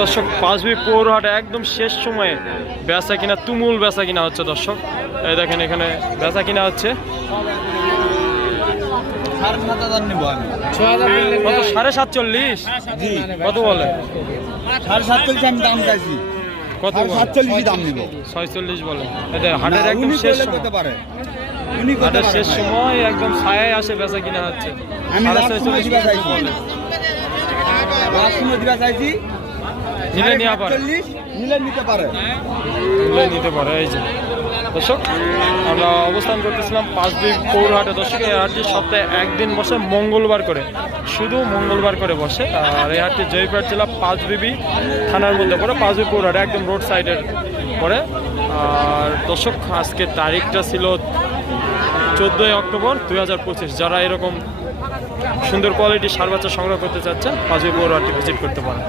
দর্শক পাঁচবি পৌরহাটে একদম শেষ সময়ে বেচা কিনা, তুমুল বেচা কিনা হচ্ছে দর্শক। এই দেখেন এখানে বেচা কিনা হচ্ছে কত, 47.5। কত বলে? 47 আমি দাম চাইছি, কত? 47 দাম নিব। 46 বলে। হাটের একদম শেষ সময়, হাটের শেষ সময় একদম ছায়ায় আসে বেচা কিনা হচ্ছে। আমি 46 বলে। নিলে নিয়ে পারে, নিলে নিতে পারে, নিলে নিতে পারে। এই যে দর্শক আমরা অবস্থান করতেছিলাম পাঁচবি পৌরহাটে। দর্শক এই হাটটি সপ্তাহে একদিন বসে, মঙ্গলবার করে, শুধু মঙ্গলবার করে বসে। আর এই হাটটি জয়পুরহাট জেলা পাঁচবিবি থানার মধ্যে পড়ে, পাঁচবি পৌরহাটে একদম রোড সাইডের পরে। আর দর্শক আজকে তারিখটা ছিল 14 অক্টোবর 2025। যারা এরকম সুন্দর কোয়ালিটি সার বাচ্চা সংগ্রহ করতে চাচ্ছেন পাঁচবি পৌরহাটটি ভিজিট করতে পারেন।